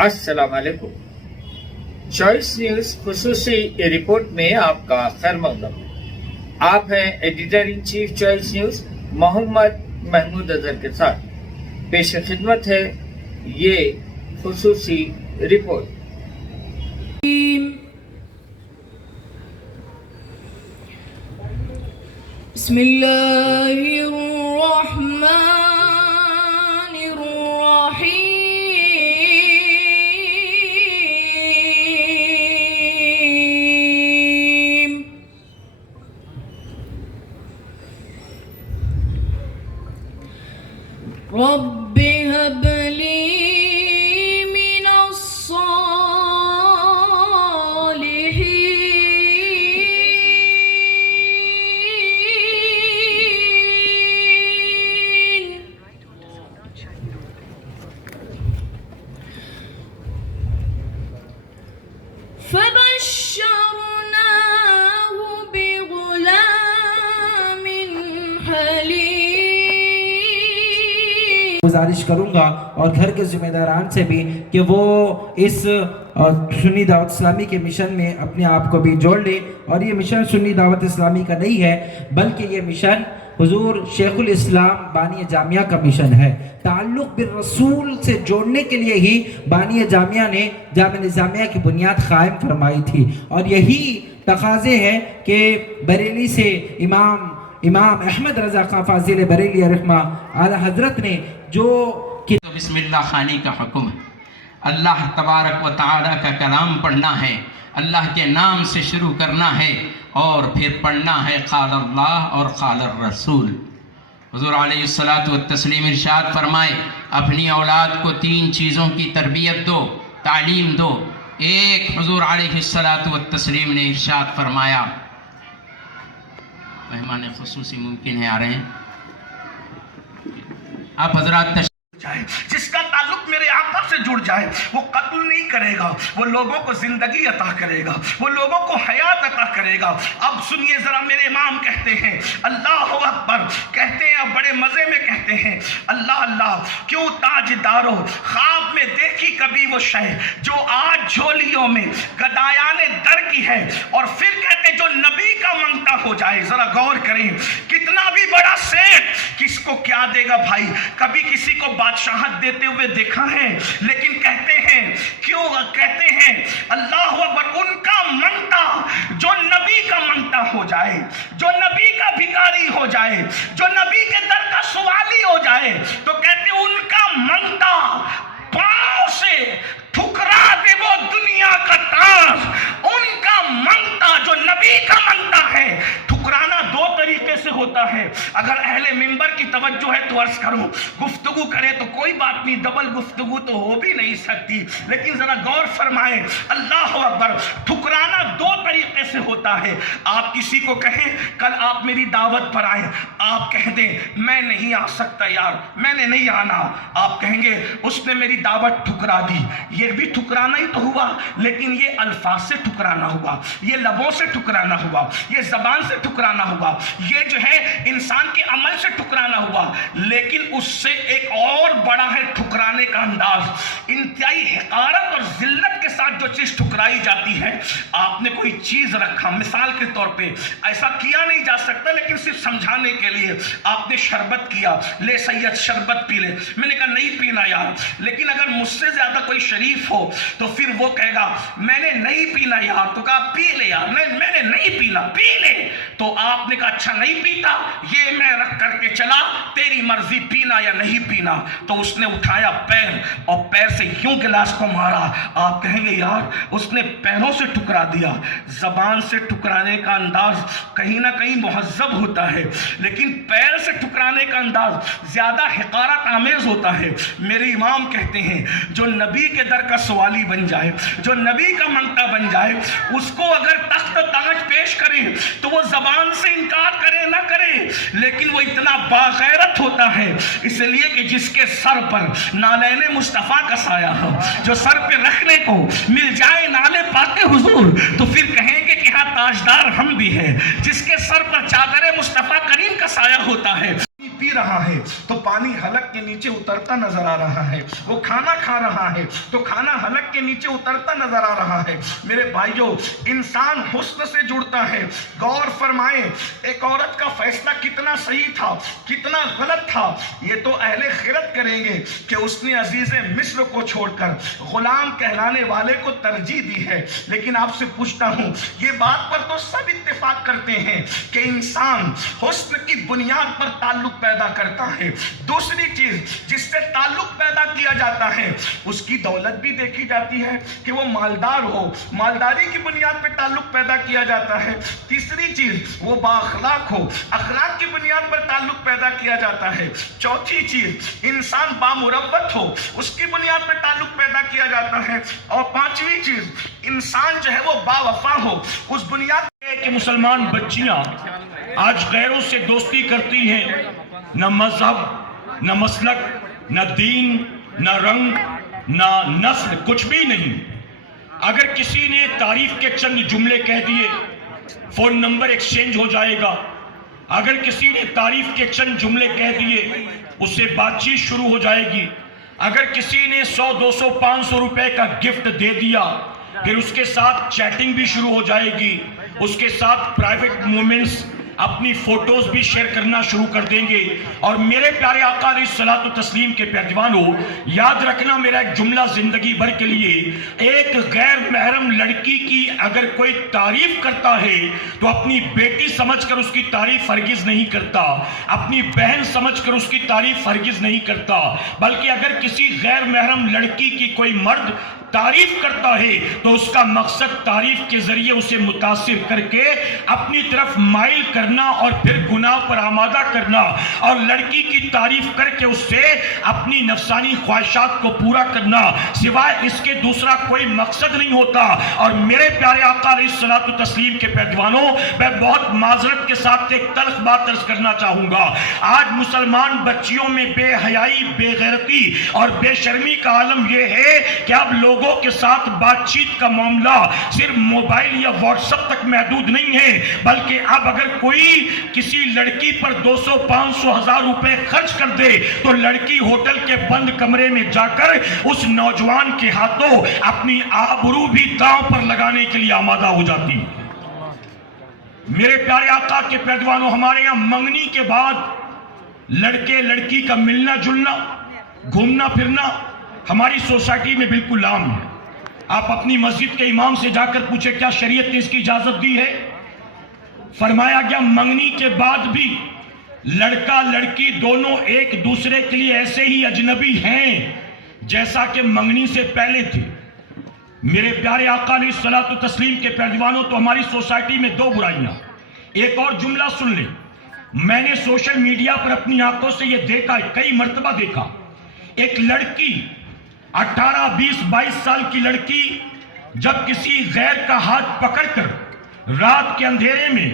अस्सलाम वालेकुम। Choice news खुसूसी report में आपका खैर मकदम। आप हैं editor in chief Choice News Mohammad Mahmood Azhar के साथ। पेश खिदमत है ये खुसूसी रिपोर्ट। رب هب لي من الصالحين فبشرناه بغلام حليم۔ गुजारिश करूंगा और घर के जिम्मेदारान से भी कि वो इस सुन्नी दावत इस्लामी के मिशन में अपने आप को भी जोड़ ले। और ये मिशन सुन्नी दावत इस्लामी का नहीं है, बल्कि ये मिशन हुजूर शेखुल इस्लाम बानी जामिया का मिशन है। ताल्लुक़ बिर रसूल से जोड़ने के लिए ही बानी जामिया ने जामिया निज़ामिया की बुनियाद कायम फरमाई थी। और यही तकाज़े हैं कि बरेली से इमाम अहमद रज़ा खां फाज़िल बरेली रहमा आला हज़रत ने जो तो बिस्मिल्लाह खानी का हुक्म है। अल्लाह तबारक व तआला का कलाम पढ़ना है, अल्लाह के नाम से शुरू करना है और फिर पढ़ना है क़ाल अल्लाह और क़ाल रसूल। हुज़ूर अलैहिस्सलातु वत्तस्लीम इरशाद फरमाए, अपनी औलाद को 3 चीज़ों की तरबियत दो, तालीम दो। एक, हुज़ूर अलैहिस्सलातु वत्तस्लीम ने इरशाद फरमाया, मेहमान खुसूसी मुमकिन है आ रहे हैं, आप हजरात जाए, जिसका ताल्लुक मेरे आका से जुड़ जाए, वो कत्ल नहीं करेगा, वो लोगों को जिंदगी अता करेगा, वो लोगों को हयात अता करेगा। अब सुनिए जरा, मेरे इमाम कहते हैं अल्लाह अकबर, कहते हैं अब बड़े मजे में कहते हैं अल्लाह अल्लाह क्यों ताजदारो ख्वाब में देखी कभी वो शय जो आज झोलियों में गदायाने दर की है। और फिर कहते जो नबी का मंगता हो जाए। जरा गौर करें, कितना भी बड़ा सेठ किसको क्या देगा भाई। कभी किसी को बादशाहत देते हुए देखा है, लेकिन कहते हैं क्यों कहते हैं अल्लाह अकबर, उनका मंगता जो नबी का मंगता हो जाए, जो नबी का भिखारी हो जाए, जो नबी के दर का सवाली हो जाए, तो कहते उनका मंगता पांव से ठुकरा दे वो दुनिया का ताज। उनका मंगता जो नबी का मंगता है, ठुकराना 2 तरीके से होता है। अगर अहले मिंबर की तवज्जो है तो अर्ज करूं, गुफ्तगू करें तो कोई बात नहीं, डबल गुफ्तगू तो हो भी नहीं सकती, लेकिन जरा गौर फरमाएं अल्लाह अकबर, ठुकराना 2 तरीके से होता है। आप किसी को कहें कल आप मेरी दावत पर आए, आप कह दें मैं नहीं आ सकता यार, मैंने नहीं आना, आप कहेंगे उसने मेरी दावत ठुकरा दी। ये भी ठुकराना ही तो हुआ, लेकिन ये अल्फाज से ठुकराना हुआ, ये लबों से ठुकराना हुआ, ये जबान से ठुकराना हुआ, ये जो है इंसान के अमल से ठुकराना हुआ। लेकिन उससे एक और बड़ा है ठुकराने का अंदाज। इंतहाई हकारत और जिल्लत के साथ जो चीज ठुकराई जाती है, आपने कोई चीज रखा, मिसाल के तौर पे ऐसा किया नहीं जा सकता, लेकिन सिर्फ समझाने के लिए आपने शरबत किया, ले सैयद शरबत पी ले, मैंने कहा नहीं पीना यार। लेकिन अगर मुझसे ज्यादा कोई शरीफ हो तो फिर वो कहेगा मैंने नहीं पीना यार, तो कहा पी ले यार, मैंने नहीं पीना, पी ले। तो आपने कहा अच्छा नहीं पीता, ये मैं रख करके चला, तेरी मर्जी पीना या नहीं पीना। तो उसने उठाया पैर और पैर से यूं गिलास को मारा। आप कहेंगे यार उसने पैरों से ठुकरा दिया। जबान से ठुकराने का अंदाज कहीं ना कहीं मुहज्जब होता है, लेकिन पैर से ठुकराने का अंदाज ज्यादा हकारत आमेज होता है। मेरे इमाम कहते हैं जो नबी के दर का सवाली बन जाए, जो नबी का मंगता बन जाए, उसको अगर तख्त ताज पेश करें तो वो जबान से इनकार करे ना करे, लेकिन वो इतना बागैरत होता है इसलिए कि जिसके सर पर नालैने मुस्तफ़ा का साया हो, जो सर पे रखने को मिल जाए नाले पाके हुजूर, तो फिर कहेंगे कि हाँ ताजदार हम भी हैं। जिसके सर पर चादर मुस्तफ़ा करीम का साया होता है, پی رہا ہے تو پانی حلق کے نیچے اترتا نظر آ رہا ہے، وہ کھانا کھا رہا ہے تو کھانا حلق کے نیچے اترتا نظر آ رہا ہے۔ میرے بھائیوں، انسان حسن سے جڑتا ہے۔ غور فرمائیں، ایک عورت کا فیصلہ کتنا صحیح تھا، کتنا غلط تھا، یہ تو اہل خیرت کریں گے کہ اس نے عزیز مصر کو چھوڑ کر غلام کہلانے والے کو ترجیح دی ہے۔ لیکن آپ سے پوچھتا ہوں، یہ بات پر تو سب اتفاق کرتے ہیں کہ انسان حسن کی بنیاد پر تعلق پیدا کرتا ہے۔ دوسری چیز جس سے تعلق پیدا کیا جاتا ہے، اس کی دولت بھی دیکھی جاتی ہے کہ وہ مالدار ہو، مالداری کی بنیاد پر تعلق پیدا کیا جاتا ہے۔ تیسری چیز وہ بااخلاق ہو، اخلاق کی بنیاد پر تعلق پیدا کیا جاتا ہے۔ چوتھی چیز انسان بامروت ہو، اس کی بنیاد پر تعلق پیدا کیا جاتا ہے۔ اور پانچویں چیز انسان جو ہے وہ باوفا ہو، اس بنیاد کہ مسلمان بچیاں آج غیروں سے دوستی کرتی ہیں، نہ مذہب، نہ مسلک، نہ دین، نہ رنگ، نہ نسل، کچھ بھی نہیں۔ اگر کسی نے تعریف کے چند جملے کہہ دیے، فون نمبر ایکسچینج ہو جائے گا۔ اگر کسی نے تعریف کے چند جملے کہہ دیے، اس سے بات چیت شروع ہو جائے گی۔ اگر کسی نے 100، 200، 500 روپے کا گفٹ دے دیا، پھر اس کے ساتھ چیٹنگ بھی شروع ہو جائے گی، اس کے ساتھ پرائیویٹ مومنٹس، اپنی فوٹوز بھی شیئر کرنا شروع کر دیں گے۔ اور میرے پیارے آقا علیہ الصلوۃ والتسلیم کے پیروانوں، یاد رکھنا میرا ایک جملہ زندگی بھر کے لیے، ایک غیر محرم لڑکی کی اگر کوئی تعریف کرتا ہے تو اپنی بیٹی سمجھ کر اس کی تعریف ہرگز نہیں کرتا، اپنی بہن سمجھ کر اس کی تعریف ہرگز نہیں کرتا، بلکہ اگر کسی غیر محرم لڑکی کی کوئی مرد تعریف کرتا ہے تو اس کا مقصد تعریف کے ذریعے اسے متاثر کر کے اپنی طرف مائل کرنا اور پھر گناہ پر آمادہ کرنا، اور لڑکی کی تعریف کر کے اس سے اپنی نفسانی خواہشات کو پورا کرنا، سوائے اس کے دوسرا کوئی مقصد نہیں ہوتا۔ اور میرے پیارے آقا علیہ الصلوۃ والتسلیم کے پیروانوں، میں بہت معذرت کے ساتھ ایک تلخ بات عرض کرنا چاہوں گا، آج مسلمان بچیوں میں بے حیائی، بے غیرتی اور بے شرمی کا عالم یہ ہے کہ اب لوگوں کے ساتھ بات چیت کا معاملہ صرف موبائل یا واٹس ایپ تک محدود نہیں ہے، بلکہ اب اگر کوئی کسی لڑکی پر 200، 500، 1000 روپے خرچ کر دے تو لڑکی ہوٹل کے بند کمرے میں جا کر اس نوجوان کے ہاتھوں اپنی آبرو بھی داؤں پر لگانے کے لیے آمادہ ہو جاتی۔ میرے پیارے آقا کے پیروانوں، ہمارے یہاں منگنی کے بعد لڑکے لڑکی کا ملنا جلنا، گھومنا پھرنا ہماری سوسائٹی میں بالکل عام ہے۔ آپ اپنی مسجد کے امام سے جا کر پوچھیں کیا شریعت نے اس کی اجازت دی ہے؟ فرمایا گیا منگنی کے بعد بھی لڑکا لڑکی دونوں ایک دوسرے کے لیے ایسے ہی اجنبی ہیں جیسا کہ منگنی سے پہلے تھے۔ میرے پیارے آقا علیہ الصلوۃ والتسلیم کے پیروانوں، تو ہماری سوسائٹی میں دو برائیاں۔ ایک اور جملہ سن لیں، میں نے سوشل میڈیا پر اپنی آنکھوں سے یہ دیکھا، کئی مرتبہ دیکھا، ایک لڑکی 18، 20، 22 سال کی لڑکی جب کسی غیر کا ہاتھ پکڑ کر رات کے اندھیرے میں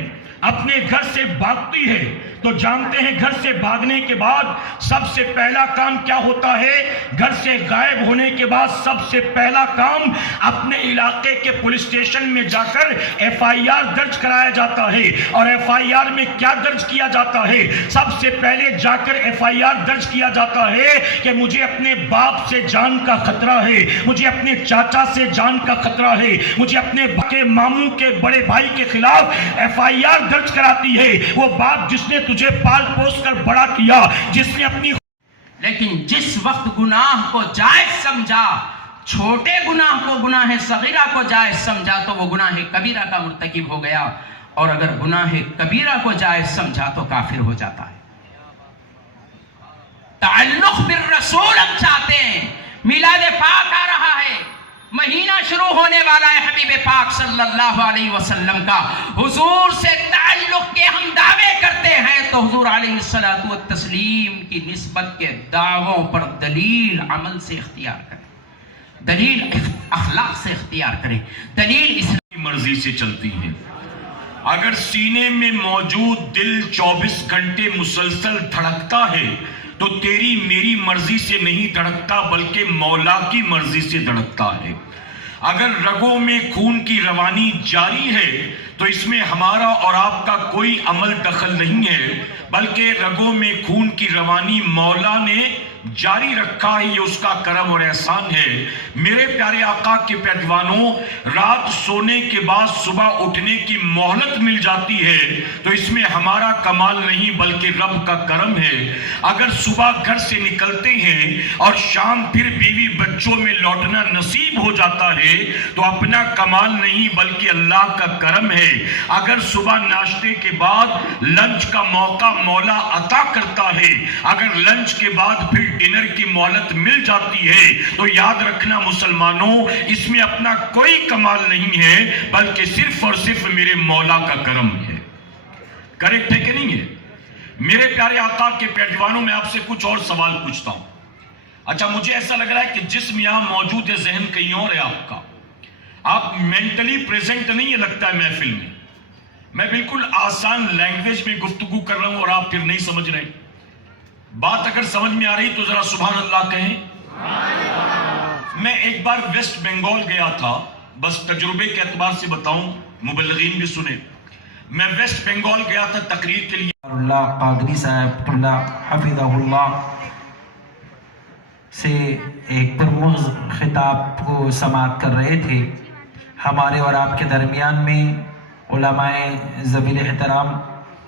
اپنے گھر سے بھاگتی ہے تو جانتے ہیں گھر سے بھاگنے کے بعد سب سے پہلا کام کیا ہوتا ہے؟ گھر سے غائب ہونے کے بعد سب سے پہلا کام اپنے علاقے کے پولیس اسٹیشن میں جا کر FIR درج کرایا جاتا ہے۔ اور FIR میں کیا درج کیا جاتا ہے؟ سب سے پہلے جا کر FIR درج کیا جاتا ہے کہ مجھے اپنے باپ سے جان کا خطرہ ہے، مجھے اپنے چاچا سے جان کا خطرہ ہے، مجھے اپنے ماموں کے بڑے بھائی کے خلاف FIR درج کراتی ہے۔ وہ باپ جس نے تجھے پال پوس کر بڑا کیا، جس نے اپنی، لیکن جس وقت گناہ کو جائز سمجھا، چھوٹے گناہ کو گناہ صغیرہ کو جائز سمجھا تو وہ گناہ کبیرہ کا مرتکب ہو گیا، اور اگر گناہ کبیرہ کو جائز سمجھا تو کافر ہو جاتا ہے۔ تعلق بالرسول ہم چاہتے ہیں، میلاد پاک آ رہا ہے، مہینہ شروع ہونے والا ہے حبیب پاک صلی اللہ علیہ وسلم کا، حضور سے تعلق کے ہم دعوے کرتے ہیں تو حضور علیہ الصلوۃ والتسلیم کی نسبت کے دعووں پر دلیل عمل سے اختیار کریں، دلیل اخلاق سے اختیار کریں، دلیل اسلام کی مرضی سے چلتی ہیں۔ اگر سینے میں موجود دل 24 گھنٹے مسلسل دھڑکتا ہے تو تیری میری مرضی سے نہیں دھڑکتا بلکہ مولا کی مرضی سے دھڑکتا ہے۔ اگر رگوں میں خون کی روانی جاری ہے تو اس میں ہمارا اور آپ کا کوئی عمل دخل نہیں ہے، بلکہ رگوں میں خون کی روانی مولا نے جاری رکھا ہے، یہ اس کا کرم اور احسان ہے۔ میرے پیارے آقا کے پیروانوں، رات سونے کے بعد صبح اٹھنے کی مہلت مل جاتی ہے تو اس میں ہمارا کمال نہیں بلکہ رب کا کرم ہے۔ اگر صبح گھر سے نکلتے ہیں اور شام پھر بیوی بچوں میں لوٹنا نصیب ہو جاتا ہے تو اپنا کمال نہیں بلکہ اللہ کا کرم ہے۔ اگر صبح ناشتے کے بعد لنچ کا موقع مولا عطا کرتا ہے، اگر لنچ کے بعد پھر ڈنر کی مہلت مل جاتی ہے تو یاد رکھنا مسلمانوں، اس میں اپنا کوئی کمال نہیں ہے بلکہ صرف اور صرف میرے مولا کا کرم ہے۔ کریکٹ ہے کہ نہیں ہے؟ میرے پیارے آقا کے پیروانوں، میں آپ سے کچھ اور سوال پوچھتا ہوں۔ اچھا، مجھے ایسا لگ رہا ہے کہ جسم یہاں موجود ہے، ذہن کہیں اور ہے آپ کا، آپ مینٹلی پریزنٹ نہیں ہے لگتا ہے محفل میں۔ میں بالکل آسان لینگویج میں گفتگو کر رہا ہوں اور آپ پھر نہیں سمجھ رہے۔ بات اگر سمجھ میں آ رہی تو ذرا سبحان اللہ کہیں۔ میں ایک بار ویسٹ بنگال گیا تھا، بس تجربے کے اعتبار سے بتاؤں، مبلغین بھی سنیں۔ میں ویسٹ بنگال گیا تھا تقریر کے لیے۔ اللہ قادری صاحب اللہ حفظہ اللہ سے ایک پرمغز خطاب کو سماعت کر رہے تھے۔ ہمارے اور آپ کے درمیان میں علماء ذوی احترام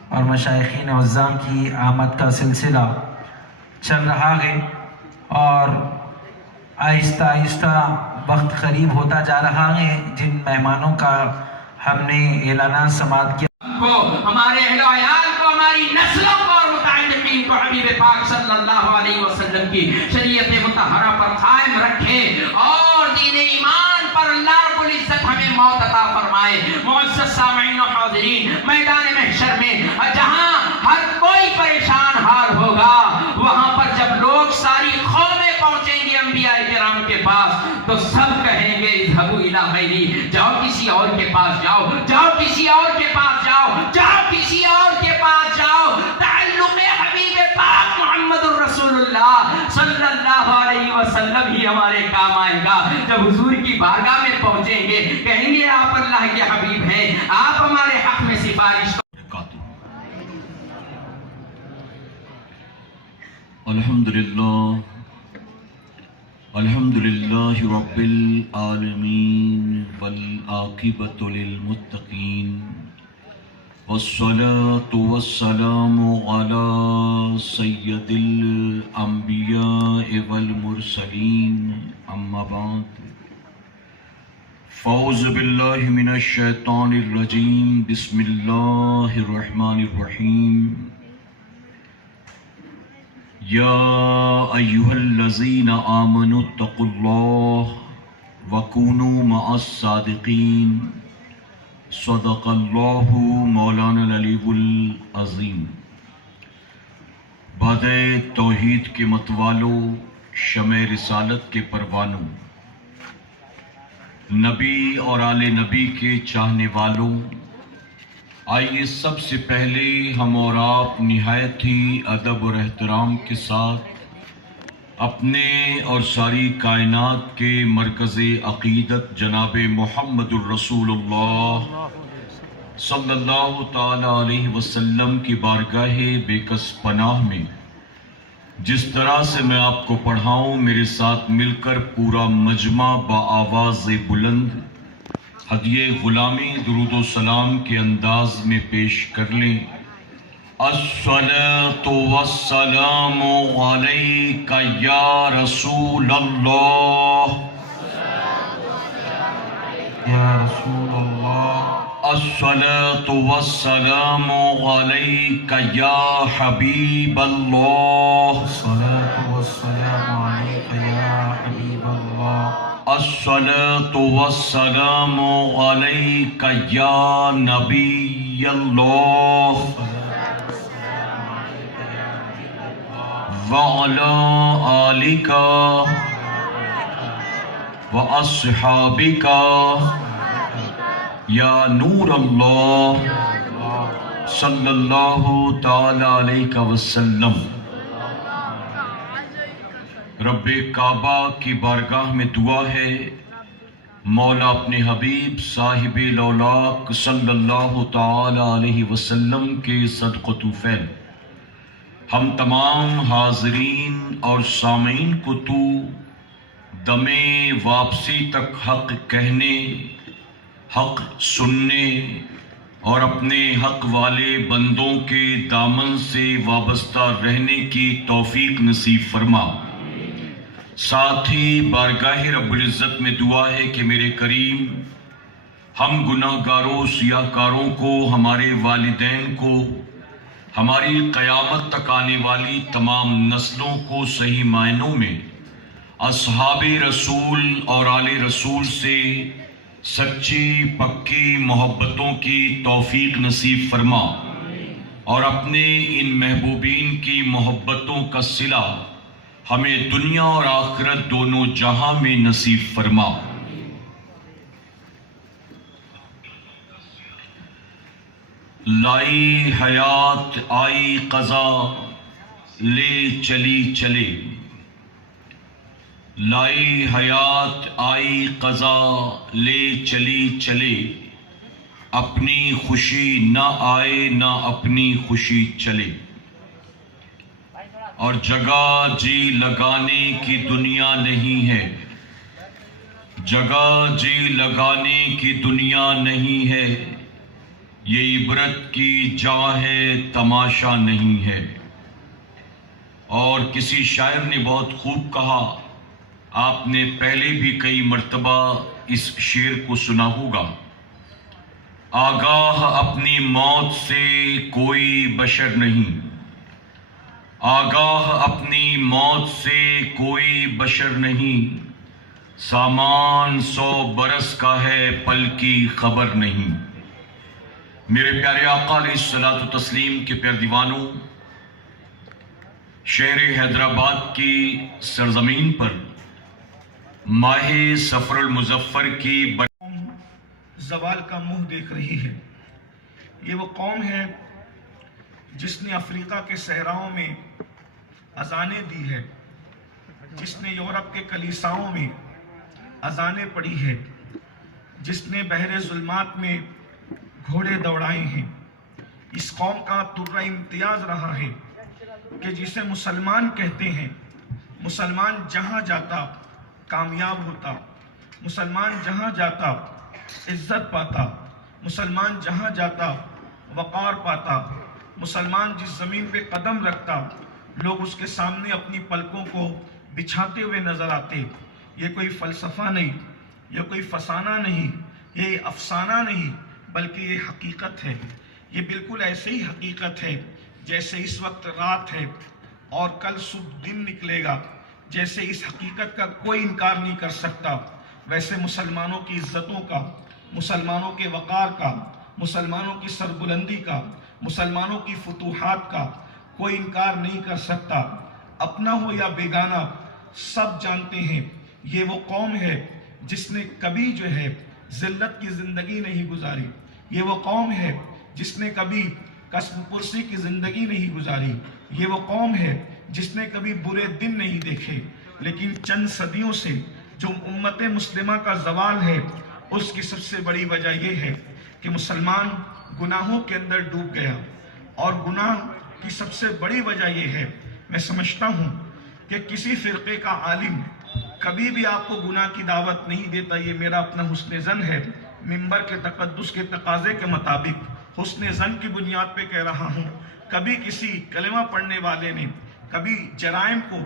اور مشائخین عظام کی آمد کا سلسلہ چل رہا ہے اور آہستہ آہستہ وقت قریب ہوتا جا رہا ہے۔ جن مہمانوں کا ہم نے اعلانات سماعت کیا کو، ہمارے اہل و عیال کو، ہماری نسلوں کو اور متعلقین کو حبیب پاک صلی اللہ علیہ وسلم کی شریعت مطہرہ پر قائم رکھے اور دین ایمان پر اللہ رب العزت ہمیں موت عطا فرمائے۔ معزز سامعین و حاضرین، میدان محشر میں جہاں ہر کوئی پریشان حال ہوگا، وہاں پر جب لوگ ساری قومیں پہنچیں گے انبیاء کرام کے پاس تو سب کہیں گے اذهبوا الی غیری، جاؤ کسی اور کے پاس جاؤ، جاؤ کسی اور کے پاس جاؤ، جاؤ کسی اور کے پاس جاؤ۔ تعلق حبیب پاک محمد الرسول اللہ صلی اللہ علیہ وسلم ہی ہمارے کام آئے گا۔ جب حضور کی بارگاہ میں پہنچیں گے کہیں گے آپ اللہ کے حبیب ہیں، آپ ہمارے حق میں سفارش۔ الحمدللہ رب العالمین والعاقبۃ للمتقین والصلاة والسلام علی سید الانبیاء والمرسلین، اما بعد فاعوذ باللہ من الشیطان الرجیم، بسم اللہ الرحمن الرحیم۔ یا ایہا الذین آمنوا اتقوا اللہ وکونوا مع الصادقین، صدق اللہ مولانا العلی العظیم۔ بادہ توحید کے متوالوں، شمع رسالت کے پروانوں، نبی اور آل نبی کے چاہنے والوں، آئیے سب سے پہلے ہم اور آپ نہایت ہی ادب اور احترام کے ساتھ اپنے اور ساری کائنات کے مرکز عقیدت جناب محمد الرسول اللہ صلی اللہ تعالی علیہ وسلم کی بارگاہ بے کس پناہ میں جس طرح سے میں آپ کو پڑھاؤں، میرے ساتھ مل کر پورا مجمع بآواز بلند ہدیہ غلامی درود و سلام کے انداز میں پیش کر لیں۔ الصلاۃ والسلام علیک یا رسول اللہ، یا رسول اللہ، الصلاۃ والسلام علیک یا حبیب اللہ، الصلاۃ والسلام علیک یا حبیب اللہ، الصلاۃ والسلام علیک یا نبی اللہ، وعلی آلک واصحابک یا نور اللہ صلی اللہ تعالی علیہ وسلم۔ رب کعبہ کی بارگاہ میں دعا ہے، مولا اپنے حبیب صاحب لولاک صلی اللہ تعالی علیہ وسلم کے صدقہ طوفیل हम तमाम हाजरीन और सामीन को तू दमे वापसी तक हक कहने, हक सुनने और अपने हक वाले बंदों के दामन से वाबस्ता रहने की तौफीक नसीब फरमा। साथ ही बारगाह रब्बुल इज़्ज़त में दुआ है कि मेरे करीम हम गुनाहगारों सियाकारों को, हमारे वालिदैन को, हमारी क़यामत तक आने वाली तमाम नस्लों को सही मायनों में असहाबे रसूल और आले रसूल से सच्ची पक्की मोहब्बतों की तौफीक नसीब फरमा और अपने इन महबूबीन की मोहब्बतों का सिला हमें दुनिया और आखिरत दोनों जहां में नसीब फरमा। लाई हयात आई क़ज़ा ले चली चले, लाई हयात आई क़ज़ा ले चली चले, अपनी खुशी ना आए ना अपनी खुशी चले। और जगह जी लगाने की दुनिया नहीं है, जगह जी लगाने की दुनिया नहीं है, ये इबरत की जा है तमाशा नहीं है। और किसी शायर ने बहुत खूब कहा, आपने पहले भी कई मर्तबा इस शेर को सुना होगा, आगाह अपनी मौत से कोई बशर नहीं, आगाह अपनी मौत से कोई बशर नहीं, सामान 100 बरस का है पल की खबर नहीं। मेरे प्यारे आका अलैहिस्सलातु तस्लीम के प्यारे दीवानों, शहर हैदराबाद की सरजमीन पर माहे सफरुल मुजफ्फर की ज़वाल का मुंह देख रही है। ये वो कौम है जिसने अफ्रीका के सहराओं में अजानें दी है, जिसने यूरोप के कलीसाओं में अजानें पढ़ी है, जिसने बहरे जुल्मात में घोड़े दौड़ाए हैं। इस कौम का तुर्रा इम्तियाज रहा है कि जिसे मुसलमान कहते हैं, मुसलमान जहाँ जाता कामयाब होता, मुसलमान जहाँ जाता इज्जत पाता, मुसलमान जहाँ जाता वक़ार पाता, मुसलमान जिस ज़मीन पे कदम रखता लोग उसके सामने अपनी पलकों को बिछाते हुए नज़र आते। ये कोई फ़लसफ़ा नहीं, ये कोई फसाना नहीं, ये अफसाना नहीं, बल्कि ये हकीकत है। ये बिल्कुल ऐसे ही हकीकत है जैसे इस वक्त रात है और कल सुबह दिन निकलेगा। जैसे इस हकीकत का कोई इनकार नहीं कर सकता, वैसे मुसलमानों की इज्जतों का, मुसलमानों के वक़ार का, मुसलमानों की सरबुलंदी का, मुसलमानों की फुतूहात का कोई इनकार नहीं कर सकता। अपना हो या बेगाना सब जानते हैं ये वो कौम है जिसने कभी जो है ज़िल्लत की ज़िंदगी नहीं गुजारी। ये वो कौम है जिसने कभी कस्ब पुरसी की ज़िंदगी नहीं गुजारी। ये वो कौम है जिसने कभी बुरे दिन नहीं देखे। लेकिन चंद सदियों से जो उम्मत मुस्लिमा का ज़वाल है उसकी सबसे बड़ी वजह यह है कि मुसलमान गुनाहों के अंदर डूब गया। और गुनाह की सबसे बड़ी वजह यह है, मैं समझता हूँ कि किसी फ़िरक़े का आलिम कभी भी आपको गुनाह की दावत नहीं देता। ये मेरा अपना हुस्न ज़न है, मिंबर के तक़द्दुस के तकाज़े के मुताबिक हुस्न ज़न की बुनियाद पे कह रहा हूँ। कभी किसी कलमा पढ़ने वाले ने कभी जराइम को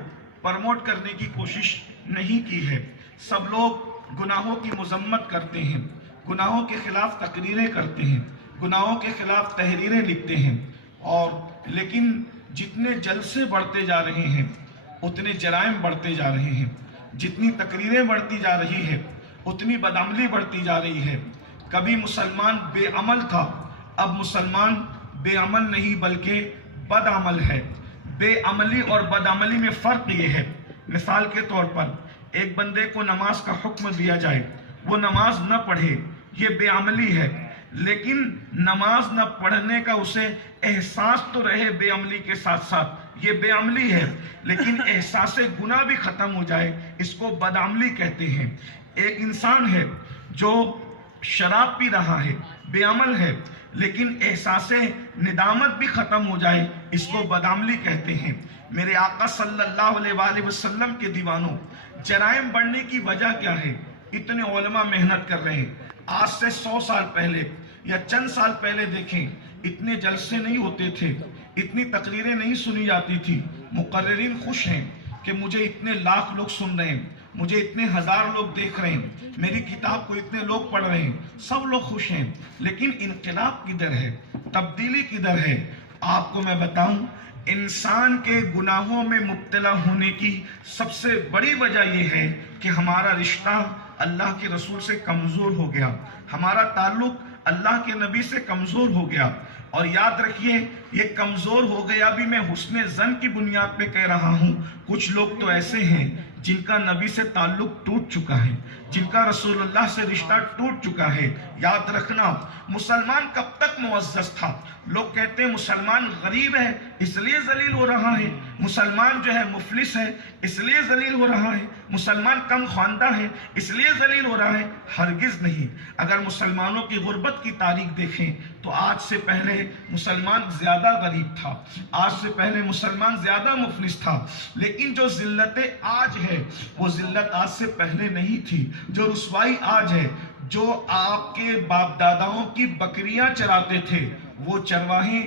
प्रमोट करने की कोशिश नहीं की है। सब लोग गुनाहों की मज़म्मत करते हैं, गुनाहों के ख़िलाफ़ तकरीरें करते हैं, गुनाहों के ख़िलाफ़ तहरीरें लिखते हैं। और लेकिन जितने जलसे बढ़ते जा रहे हैं उतने जराइम बढ़ते जा रहे हैं, जितनी तकरीरें बढ़ती जा रही है उतनी बदअमली बढ़ती जा रही है। कभी मुसलमान बेअमल था, अब मुसलमान बेअमल नहीं बल्कि बदअमल है। बेअमली और बदअमली में फ़र्क ये है, मिसाल के तौर पर एक बंदे को नमाज का हुक्म दिया जाए, वो नमाज न पढ़े, ये बेअमली है। लेकिन नमाज न पढ़ने का उसे एहसास तो रहे बेअमली के साथ साथ, ये बेअमली है। लेकिन एहसास गुनाह भी ख़त्म हो जाए, इसको बदअमली कहते हैं। एक इंसान है जो शराब पी रहा है, बेअमल है, لیکن احساس ندامت بھی ختم ہو جائے، اس کو بدعملی کہتے ہیں۔ میرے آقا صلی اللہ علیہ وآلہ وسلم کے دیوانوں، جرائم بڑھنے کی وجہ کیا ہے؟ اتنے علماء محنت کر رہے ہیں۔ آج سے 100 سال پہلے یا چند سال پہلے دیکھیں، اتنے جلسے نہیں ہوتے تھے، اتنی تقریریں نہیں سنی جاتی تھی۔ مقررین خوش ہیں کہ مجھے اتنے لاکھ لوگ سن رہے ہیں، مجھے اتنے ہزار لوگ دیکھ رہے ہیں، میری کتاب کو اتنے لوگ پڑھ رہے ہیں، سب لوگ خوش ہیں۔ لیکن انقلاب کدھر ہے؟ تبدیلی کدھر ہے؟ آپ کو میں بتاؤں، انسان کے گناہوں میں مبتلا ہونے کی سب سے بڑی وجہ یہ ہے کہ ہمارا رشتہ اللہ کے رسول سے کمزور ہو گیا، ہمارا تعلق اللہ کے نبی سے کمزور ہو گیا۔ اور یاد رکھیے، یہ کمزور ہو گیا بھی میں حسن ظن کی بنیاد پہ کہہ رہا ہوں۔ کچھ لوگ تو ایسے ہیں جن کا نبی سے تعلق ٹوٹ چکا ہے، جن کا رسول اللہ سے رشتہ ٹوٹ چکا ہے۔ یاد رکھنا، مسلمان کب تک معزز تھا؟ لوگ کہتے ہیں مسلمان غریب ہے اس لیے ذلیل ہو رہا ہے، مسلمان جو ہے مفلس ہے اس لیے ذلیل ہو رہا ہے، مسلمان کم خواندہ ہے اس لیے ذلیل ہو رہا ہے۔ ہرگز نہیں۔ اگر مسلمانوں کی غربت کی تاریخ دیکھیں تو آج سے پہلے مسلمان زیادہ غریب تھا، آج سے پہلے مسلمان زیادہ مفلس تھا۔ لیکن جو ذلت آج ہے وہ ذلت آج سے پہلے نہیں تھی۔ جو رسوائی آج ہے، جو آپ کے باپ داداؤں کی بکریاں چراتے تھے، وہ چرواہے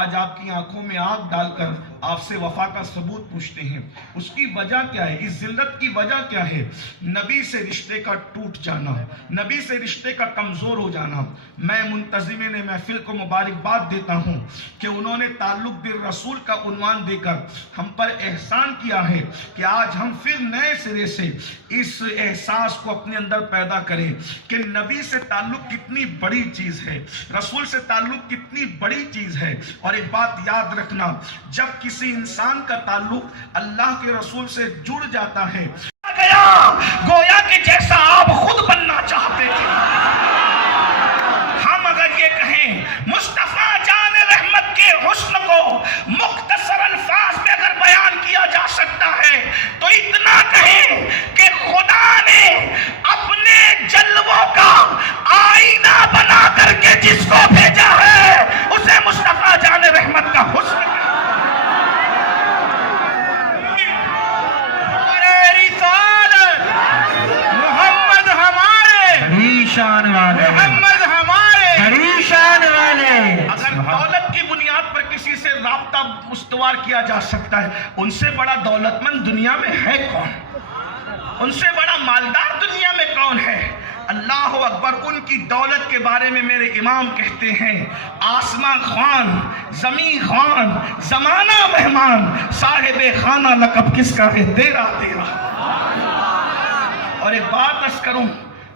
آج آپ کی آنکھوں میں آگ ڈال کر آپ سے وفا کا ثبوت پوچھتے ہیں۔ اس کی وجہ کیا ہے؟ اس ذلت کی وجہ کیا ہے؟ نبی سے رشتے کا ٹوٹ جانا، نبی سے رشتے کا کمزور ہو جانا۔ میں منتظمین محفل کو مبارکباد دیتا ہوں کہ انہوں نے تعلق بالرسول کا عنوان دے کر ہم پر احسان کیا ہے کہ آج ہم پھر نئے سرے سے اس احساس کو اپنے اندر پیدا کریں کہ نبی سے تعلق کتنی بڑی چیز ہے، رسول سے تعلق کتنی بڑی چیز ہے۔ اور ایک بات یاد رکھنا، جب کسی انسان کا تعلق اللہ کے رسول سے جڑ جاتا ہے، گویا کہ جیسا آپ خود بننا چاہتے تھے۔ ہم اگر یہ کہیں مصطفیٰ جان رحمت کے حسن کو مختصر الفاظ میں اگر بیان کیا جا سکتا ہے تو اتنا کہیں کہ خدا نے اپنے جلووں کا آئینہ بنا کر کے جس کو بھیجا ہے اسے مصطفیٰ جان رحمت کا حسن ہے۔ محمد ہمارے شان والے۔ اگر دولت کی بنیاد پر کسی سے رابطہ استوار کیا جا سکتا ہے، ان سے بڑا دولت مند دنیا میں ہے کون؟ ان سے بڑا مالدار دنیا میں کون ہے؟ اللہ اکبر۔ ان کی دولت کے بارے میں میرے امام کہتے ہیں، آسمان خوان، زمین خوان، زمانہ مہمان، صاحب خانہ لقب کس کا ہے؟ تیرا تیرا۔ اور ایک بات عرض کروں،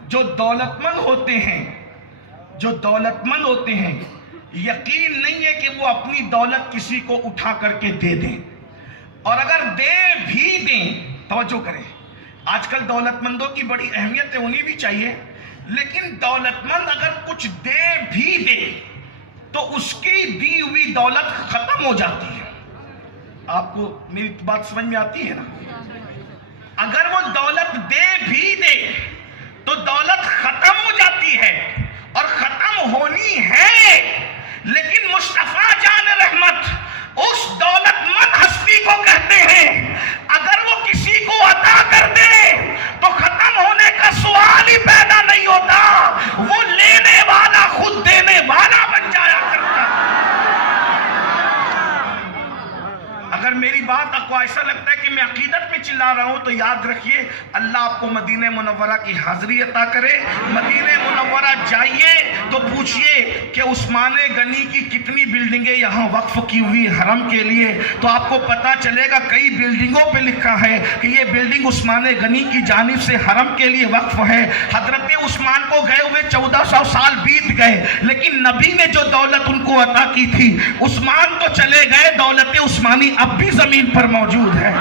جو دولت مند ہوتے ہیں، جو دولت مند ہوتے ہیں، یقین نہیں ہے کہ وہ اپنی دولت کسی کو اٹھا کر کے دے دیں، اور اگر دے بھی دیں، توجہ کریں، آج کل دولت مندوں کی بڑی اہمیت ہونی بھی چاہیے، لیکن دولت مند اگر کچھ دے بھی دے تو اس کی دی ہوئی دولت ختم ہو جاتی ہے۔ آپ کو میری بات سمجھ میں آتی ہے نا؟ اگر وہ دولت دے بھی دے تو دولت ختم ہو جاتی ہے، اور ختم ہونی ہے، لیکن مصطفیٰ جان رحمت اس دولت مند ہستی کو کہتے ہیں اگر وہ کسی کو عطا کر دے تو ختم ہونے کا سوال ہی پیدا نہیں ہوتا، وہ لینے والا خود دینے والا بن جایا کرتا۔ اگر میری بات آپ کو ایسا لگتا ہے کہ میں عقیدت میں چلا رہا ہوں تو یاد رکھیے، اللہ آپ کو مدینہ منورہ کی حاضری عطا کرے۔ مدینہ منورہ جائیے تو پوچھئے کہ عثمان غنی کی کتنی بلڈنگیں یہاں وقف کی ہوئی حرم کے لیے، تو آپ کو پتا چلے گا کئی بلڈنگوں پہ لکھا ہے کہ یہ بلڈنگ عثمان غنی کی جانب سے حرم کے لیے وقف ہے۔ حضرت عثمان کو گئے ہوئے 1400 سال بیت گئے، لیکن نبی نے جو دولت ان کو عطا کی تھی، عثمان تو چلے گئے، دولت عثمانی اب بھی زمین پر موجود ہے۔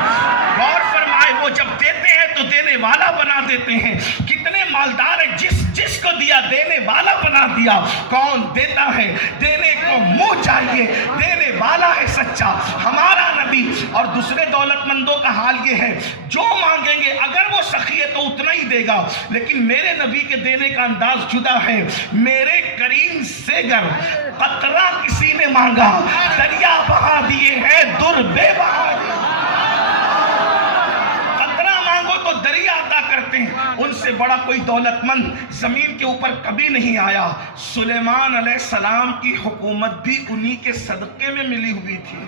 غور فرمائے، وہ جب دیتے ہیں تو دینے والا بنا دیتے ہیں. کتنے مالدار ہیں, جس کو دیا دینے والا بنا دیا. کون دیتا ہے؟ دینے کو منہ چاہیے, دینے والا ہے سچا ہمارا نبی. اور دوسرے دولت مندوں کا حال یہ ہے, جو مانگیں گے اگر وہ سخی ہے تو اتنا ہی دے گا, لیکن میرے نبی کے دینے کا انداز جدا ہے. میرے کریم سے گر قطرہ کسی نے مانگا, دریا بہا دیے ہیں در بے بہا. قطرہ مانگو تو دریا عطا کرتے ہیں. ان سے بڑا کوئی دولت مند زمین کے اوپر کبھی نہیں آیا. سلیمان علیہ السلام کی حکومت بھی انہی کے صدقے میں ملی ہوئی تھی.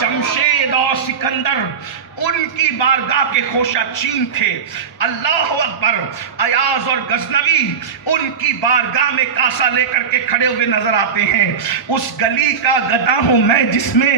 جمشید اور سکندر ان کی بارگاہ کے خوشہ چین تھے. اللہ اکبر. ایاز اور غزنوی ان کی بارگاہ میں کاسا لے کر کے کھڑے ہوئے نظر آتے ہیں. اس گلی کا گدا ہوں میں جس میں,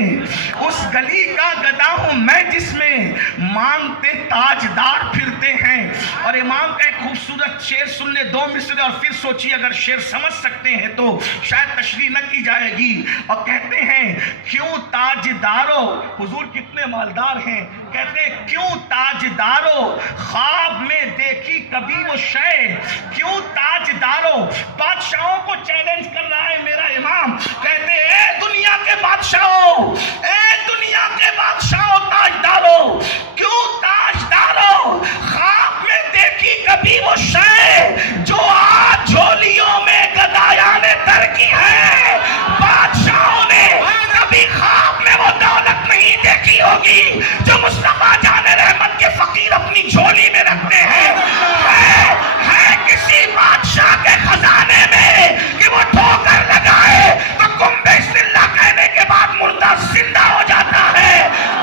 اس گلی کا گدا ہوں میں جس میں مانگتے تاجدار پھرتے ہیں. اور امام کا ایک خوبصورت شعر سن لے, 2 مصرے, اور پھر سوچیے اگر شعر سمجھ سکتے ہیں تو شاید تشریح نہ کی جائے گی. اور کہتے ہیں کیوں تاجدارو, حضور کتنے مالدار ہیں, کہتے ہیں کیوں تاجدارو خواب میں دیکھی کبھی وہ شے. کیوں تاجدارو, بادشاہوں کو چیلنج کر رہا ہے میرا امام. کہتے ہیں اے دنیا کے بادشاہوں, اے دنیا کے بادشاہوں تاجدارو, کیوں تاجدارو خواب میں دیکھی کبھی وہ شے جو آج جھولیوں میں گدایان تر کی ہے. بادشاہوں نے کبھی خواب میں وہ دولت نہیں دیکھی ہوگی جو مصطفیٰ جان رحمت کے فقیر اپنی جھولی میں رکھتے ہیں. ہے کسی بادشاہ کے خزانے میں کہ وہ ٹھوکر لگائے تو کمبے سلہ کہنے کے بعد مردہ زندہ ہو جاتا ہے.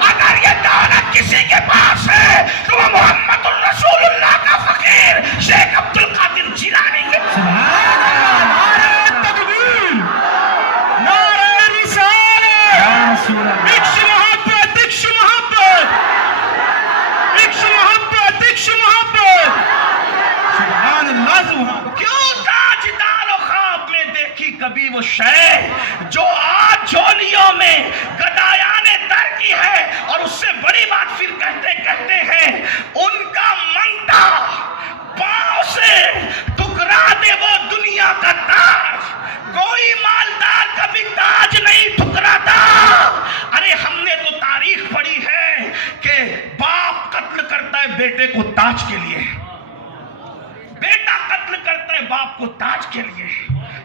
اگر یہ دولت کسی کے پاس ہے تو وہ محمد الرسول اللہ کا فقیر شیخ عبد القادر جیلانی ہے. کیوں تاجدار و خواب میں دیکھی کبھی وہ شے جو آج جھولیوں میں گدایان در کی ہے. اور اس سے بڑی بات پھر کہتے ہیں ان کا منگتا پاؤں سے ٹکرا دے وہ دنیا کا تاج. کوئی مالدار کبھی تاج نہیں ٹھکراتا. ارے ہم نے تو تاریخ پڑھی ہے کہ باپ قتل کرتا ہے بیٹے کو تاج کے لیے, بیٹا قتل کرتا ہے باپ کو تاج کے لیے.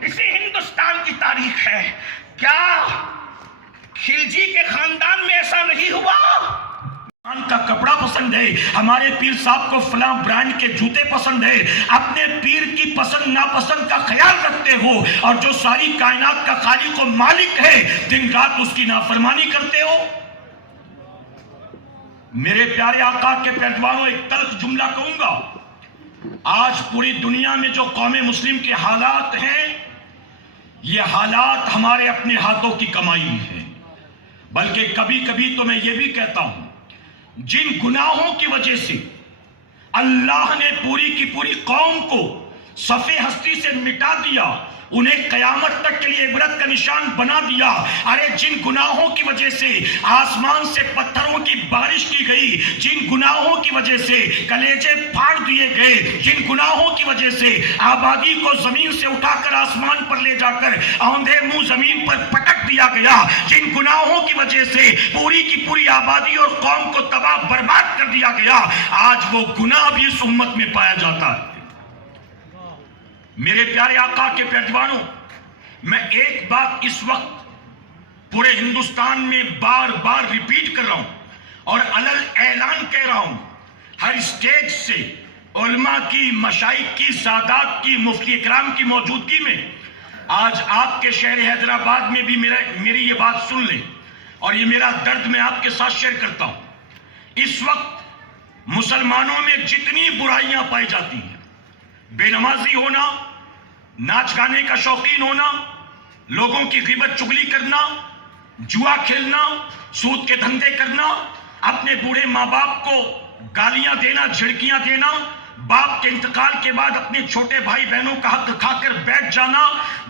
اسی ہندوستان کی تاریخ ہے. کیا خلجی کے خاندان میں ایسا نہیں ہوا؟ کا کپڑا پسند ہے, ہمارے پیر صاحب کو فلاں برانڈ کے جوتے پسند ہے. اپنے پیر کی پسند ناپسند کا خیال رکھتے ہو, اور جو ساری کائنات کا خالق و مالک ہے دن رات اس کی نافرمانی کرتے ہو. میرے پیارے آقا کے پیروانوں, ایک تلخ جملہ کہوں گا. آج پوری دنیا میں جو قوم مسلم کے حالات ہیں, یہ حالات ہمارے اپنے ہاتھوں کی کمائی ہے. بلکہ کبھی کبھی تو میں یہ بھی کہتا ہوں, جن گناہوں کی وجہ سے اللہ نے پوری کی پوری قوم کو صفحے ہستی سے مٹا دیا, انہیں قیامت تک کے لیے عبرت کا نشان بنا دیا. ارے جن گناہوں کی وجہ سے آسمان سے پتھروں کی بارش کی گئی, جن گناہوں کی وجہ سے کلیجے پھاڑ دیے گئے, جن گناہوں کی وجہ سے آبادی کو زمین سے اٹھا کر آسمان پر لے جا کر اوندھے منہ زمین پر پٹک دیا گیا, جن گناہوں کی وجہ سے پوری کی پوری آبادی اور قوم کو تباہ برباد کر دیا گیا, آج وہ گناہ بھی اس امت میں پایا جاتا ہے. میرے پیارے آقا کے پیروانوں, میں ایک بات اس وقت پورے ہندوستان میں بار بار ریپیٹ کر رہا ہوں اور علل اعلان کہہ رہا ہوں, ہر اسٹیج سے علماء کی, مشائخ کی, سادات کی, مفتی اکرام کی موجودگی میں آج آپ کے شہر حیدرآباد میں بھی میری یہ بات سن لیں, اور یہ میرا درد میں آپ کے ساتھ شیئر کرتا ہوں. اس وقت مسلمانوں میں جتنی برائیاں پائی جاتی ہیں, بے نمازی ہونا, ناچ گانے کا شوقین ہونا, لوگوں کی غیبت چغلی کرنا, جوا کھیلنا, سود کے دھندے کرنا, اپنے بوڑھے ماں باپ کو گالیاں دینا, جھڑکیاں دینا, बाप के इंतकाल के बाद अपने छोटे भाई बहनों का हक खाकर बैठ जाना,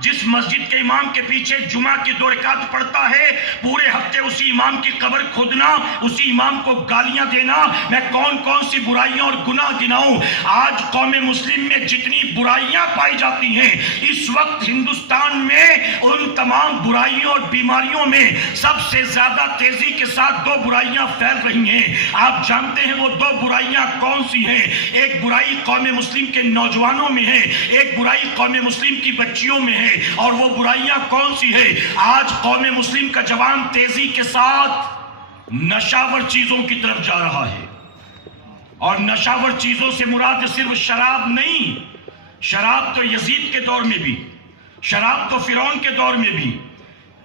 जिस मस्जिद के इमाम के पीछे जुमा की 2 रकात पढ़ता है, पूरे हफ्ते उसी इमाम की कब्र खोदना, उसी इमाम को गालियां देना, मैं कौन कौन सी बुराइयां और गुनाह गिनाऊं। आज कौम मुस्लिम में जितनी बुराइयां पाई जाती हैं, इस वक्त हिंदुस्तान में उन तमाम बुराइयों और बीमारियों में सबसे ज्यादा तेजी के साथ 2 बुराइयां फैल रही हैं। आप जानते हैं वो 2 बुराइयां कौन सी हैं? एक बुराई कौम मुस्लिम के नौजवानों में है, एक बुराई कौम मुस्लिम की बच्चियों में है। और वो बुराइयां कौन सी है? आज कौम मुस्लिम का जवान तेजी के साथ नशावर चीजों की तरफ जा रहा है। और नशावर चीजों से मुराद सिर्फ शराब नहीं, शराब तो यजीद के दौर में भी, शराब तो फिरौन के दौर में भी,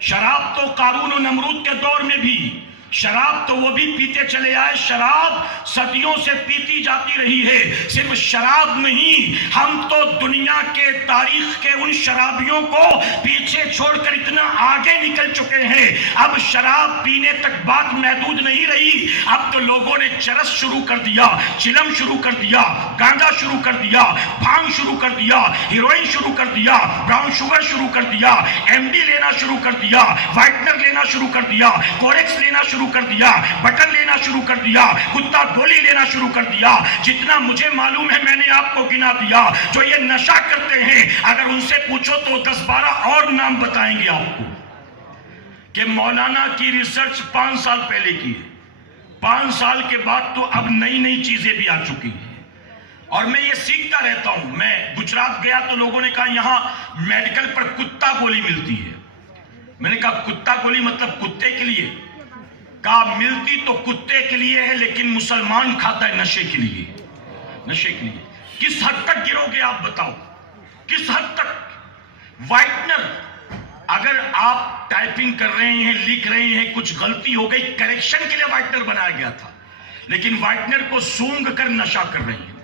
शराब तो कारून और नमरूद के दौर में भी, शराब तो वो भी पीते चले आए। शराब सदियों से पीती जाती रही है। सिर्फ शराब नहीं, हम तो दुनिया के तारीख के उन शराबियों को पीछे छोड़कर इतना आगे निकल चुके हैं। अब शराब पीने तक बात महदूद नहीं रही, अब तो लोगों ने चरस शुरू कर दिया, चिलम शुरू कर दिया, गांजा शुरू कर दिया, भांग शुरू कर दिया, हीरोइन शुरू कर दिया, ब्राउन शुगर शुरू कर दिया, एमडी लेना शुरू कर दिया, व्हाइटनर लेना शुरू कर दिया, कोरेक्स लेना शुरू कर दिया, बटन लेना शुरू कर दिया, कुत्ता गोली लेना शुरू कर दिया। जितना मुझे मालूम है मैंने आपको गिना दिया। जो ये नशा करते हैं, अगर उनसे पूछो तो 10-12 और नाम बताएंगे आपको। कि मौलाना की रिसर्च 5 साल पहले की है, 5 साल के बाद तो अब नई नई चीजें भी आ चुकी हैं। और मैं ये सीखता रहता हूं। मैं गुजरात गया तो लोगों ने कहा यहां मेडिकल पर कुत्ता गोली मिलती है। मैंने कहा कुत्ता गोली मतलब कुत्ते के लिए? कहा मिलती तो कुत्ते के लिए है, लेकिन मुसलमान खाता है नशे के लिए, नशे के लिए। किस हद तक गिरोगे आप बताओ, किस हद तक? व्हाइटनर, अगर आप टाइपिंग कर रहे हैं, लिख रहे हैं, कुछ गलती हो गई, करेक्शन के लिए व्हाइटनर बनाया गया था, लेकिन व्हाइटनर को सूंघ कर नशा कर रही है।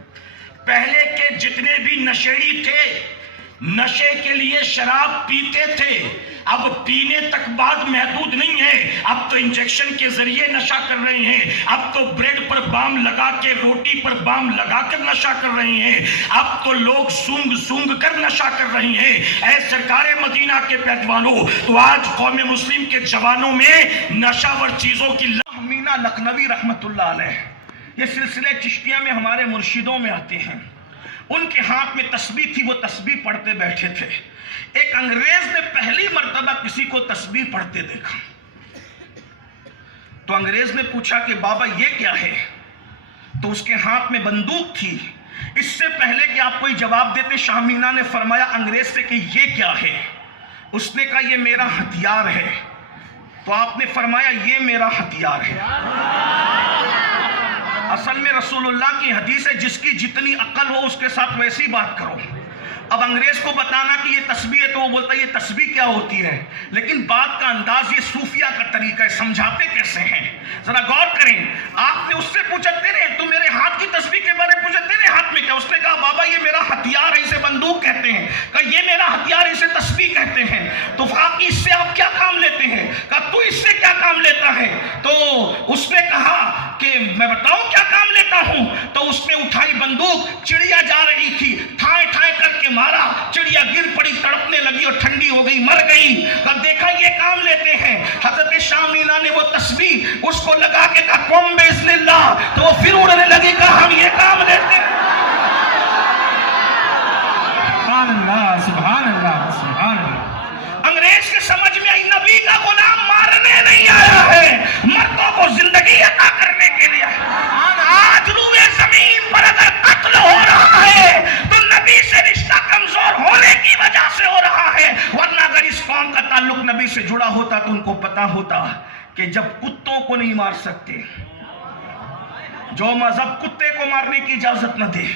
पहले के जितने भी नशेड़ी थे, नशे के लिए शराब पीते थे, अब पीने तक बात महदूद नहीं है, अब तो इंजेक्शन के जरिए नशा कर रहे हैं, अब तो ब्रेड पर बाम लगा के, रोटी पर बाम लगा कर नशा कर रहे हैं, अब तो लोग सूंघ सूंघ कर नशा कर रहे हैं। ऐ सरकारे मदीना के पैदवानों, तो आज कौम मुस्लिम के जवानों में नशावर चीजों की मीना लखनवी रहमतुल्लाह अलैह, ये सिलसिले चिश्तिया में हमारे मुर्शिदों में आते हैं। उनके हाथ में तस्बीह थी, वो तस्बीह पढ़ते बैठे थे। एक अंग्रेज ने पहली मर्तबा किसी को तस्बीह पढ़ते देखा, तो अंग्रेज ने पूछा कि बाबा ये क्या है? तो उसके हाथ में बंदूक थी। इससे पहले कि आप कोई जवाब देते, शाह मीना ने फरमाया अंग्रेज से कि ये क्या है? उसने कहा ये मेरा हथियार है। तो आपने फरमाया ये मेरा हथियार है। असल में रसूलुल्लाह की हदीस है, जिसकी जितनी अक्ल हो उसके साथ वैसी बात करो। अब अंग्रेज को बताना कि ये तस्बीह है, तो वो बोलता है ये तस्बीह क्या होती है, लेकिन बात का अंदाज ये सूफिया का तरीका है, समझाते कैसे हैं जरा गौर करें। आपने उससे पूछा तेरे, तू मेरे हाथ की तस्बीह के बारे में पूछा, तेरे हाथ में क्या? उसने कहा बाबा ये मेरा हथियार है, इसे बंदूक कहते हैं। कहा ये मेरा हथियार, इसे तस्बीह कहते हैं। तो फाकी इससे आप क्या काम लेते हैं? कहा तू इससे क्या काम लेता है? तो उसने कहा कि मैं बताऊं क्या काम लेता हूं। तो उसने उठाई बंदूक, चिड़िया जा रही थी, ठाए ठाए करके मारा, चिड़िया गिर पड़ी, तड़पने लगी और ठंडी हो गई, मर गई। तब देखा ये काम लेते हैं। हजरत शाह मीना ने वो तस्बीह उसको लगा के कहा कुम बिस्मिल्लाह, तो वो फिर उड़ने लगी, कहा हम ये काम लेते हैं। सुभान अल्लाह, सुभान अल्लाह, सुभान अल्लाह। अंग्रेज के समझ में आई नबी का गुलाम मारने नहीं आया है, मर्दों को जिंदगी अता करने के लिए। आज रूए जमीन पर अगर कत्ल हो रहा है तो नबी से रिश्ता कमजोर होने की वजह से हो रहा है, वरना अगर इस कौम का ताल्लुक नबी से जुड़ा होता तो उनको पता होता कि जब कुत्तों को नहीं मार सकते, जो मजहब कुत्ते को मारने की इजाजत न दे,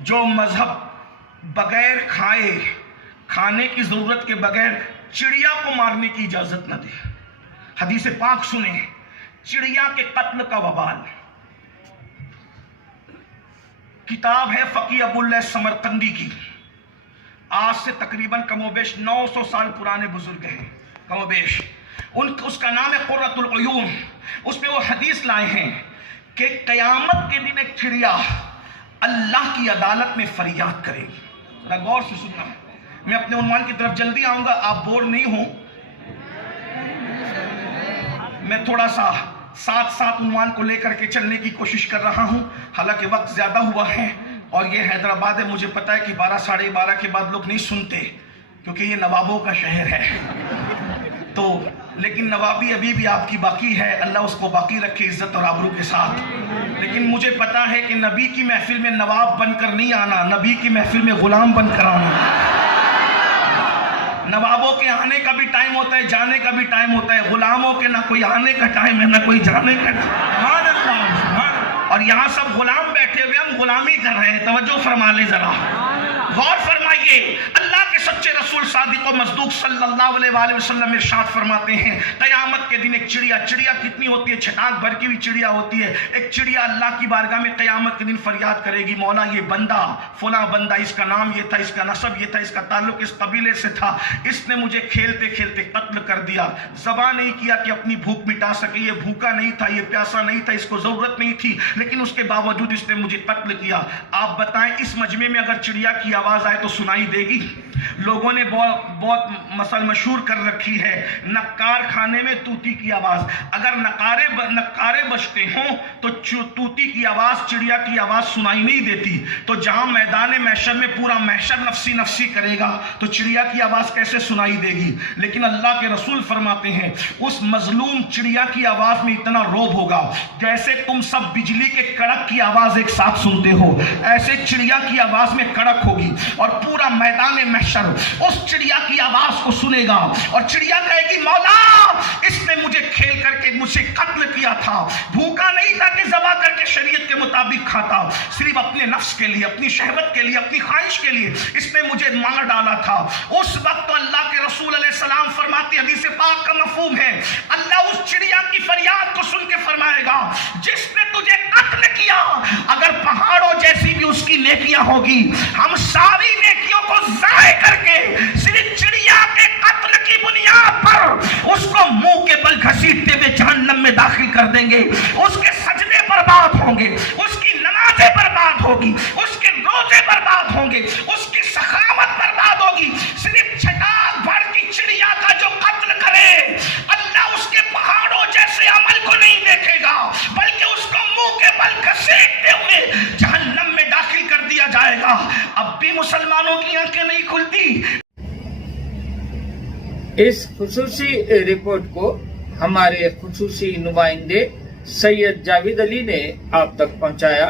जो मजहब बगैर खाने की जरूरत के बगैर चिड़िया को मारने की इजाजत न दे। हदीस पाक सुने, चिड़िया के कत्ल का वबाल। किताब है फकी अबुल्लाह समरकंदी की, आज से तकरीबन कमोबेश 900 साल पुराने बुजुर्ग हैं कमोबेश। उसका नाम है कुर्रतुल उयून। उसमें वो हदीस लाए हैं कि कयामत के दिन एक चिड़िया अल्लाह की अदालत में फरियाद करेगी। जरा गौर से सुनना, मैं अपने उन्वान की तरफ जल्दी आऊंगा, आप बोर नहीं हो। मैं थोड़ा सा साथ साथ उन्वान को लेकर के चलने की कोशिश कर रहा हूं, हालांकि वक्त ज्यादा हुआ है और ये हैदराबाद है। मुझे पता है कि 12 साढ़े 12 के बाद लोग नहीं सुनते क्योंकि ये नवाबों का शहर है, तो लेकिन नवाबी अभी भी आपकी बाकी है, अल्लाह उसको बाकी रखे इज्जत और आबरू के साथ। लेकिन मुझे पता है कि नबी की महफिल में नवाब बनकर नहीं आना, नबी की महफिल में गुलाम बनकर आना। नवाबों के आने का भी टाइम होता है, जाने का भी टाइम होता है, गुलामों के ना कोई आने का टाइम है ना कोई जाने का। और यहाँ सब गुलाम बैठे हुए, हम गुलामी कर रहे हैं। तवज्जो फरमा ले जरा, गौर फरमाइए। अल्लाह के सच्चे रसूल सादिक और मसदूक सल्लल्लाहु अलैहि वसल्लम इरशाद फरमाते हैं, क़यामत के दिन एक चिड़िया कितनी होती है, छटाक भर की भी चिड़िया होती है। एक चिड़िया अल्लाह की बारगाह में क़यामत के दिन फरियाद करेगी, मौला ये बंदा फला बंदा, इसका नाम ये था, इसका नसब ये था, इसका ताल्लुक इस कबीले से था, इसने मुझे खेलते खेलते कत्ल कर दिया। ज़बा नहीं किया कि अपनी भूख मिटा सके, ये भूखा नहीं था, ये प्यासा नहीं था, इसको ज़रूरत नहीं थी, लेकिन उसके बावजूद इसने मुझे कत्ल किया। आप बताएं, इस मजमे में अगर चिड़िया की आवाज़ आए तो सुनाई देगी? लोगों ने बहुत मसल मशहूर कर रखी है, नक्कार खाने में तूती की आवाज़। अगर नक्कारे बजते हों तो तूती की आवाज़, चिड़िया की आवाज़ सुनाई नहीं देती। तो जहां मैदान महशर में पूरा महशर नफसी नफसी करेगा तो चिड़िया की आवाज़ कैसे सुनाई देगी? लेकिन अल्लाह के रसूल फरमाते हैं, उस मजलूम चिड़िया की आवाज़ में इतना रोब होगा जैसे तुम सब बिजली के कड़क की आवाज़ एक साथ सुनते हो, ऐसे चिड़िया की आवाज़ में कड़क होगी। और पूरा मैदान महशर उस चिड़िया की आवाज को सुनेगा और चिड़िया कहेगी, मौला इसने मुझे खेल करके मुझे कत्ल किया था, भूखा नहीं था कि ज़बा करके शरीयत के मुताबिक खाता, सिर्फ अपने नफ्स के लिए, अपनी शहवत के लिए, अपनी ख्वाहिश के लिए इसने मुझे मार डाला था। उस वक्त तो अल्लाह के रसूल अलैहिस्सलाम फरमाते, हदीस पाक का मफहूम है, अल्लाह उस चिड़िया की फरियाद को सुन के फरमाएगा, जिसने तुझे कत्ल किया अगर पहाड़ों जैसी भी उसकी नेकियां होगी, हम सारी नेकियों को ज़ाय करके सिर्फ चिड़िया के कत्ल की बुनियाद पर उसको मुंह के बल घसीटते हुए जहन्नम में दाखिल कर देंगे। उसके सजदे बर्बाद होंगे, उसकी नमाजें बर्बाद होगी, उसके रोजे बर्बाद होंगे, उसकी सखावत बर्बाद होगी। सिर्फ छटाक भर की चिड़िया का जो कत्ल करे, अल्लाह उसके पहाड़ों जैसे अमल को नहीं देखेगा, बल्कि उसको मुंह के बल घसीटते हुए जहन्नम में दाखिल कर दिया जाएगा। अब भी मुसलमानों की आंखें नहीं खुलती। इस खुसूसी रिपोर्ट को हमारे खुसूसी नुमाइंदे सैयद जावेद अली ने आप तक पहुंचाया।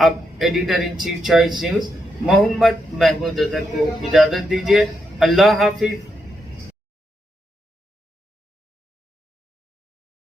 अब editor in chief Choice News Mohammad Mahmood Azhar को इजाजत दीजिए। अल्लाह हाफिज।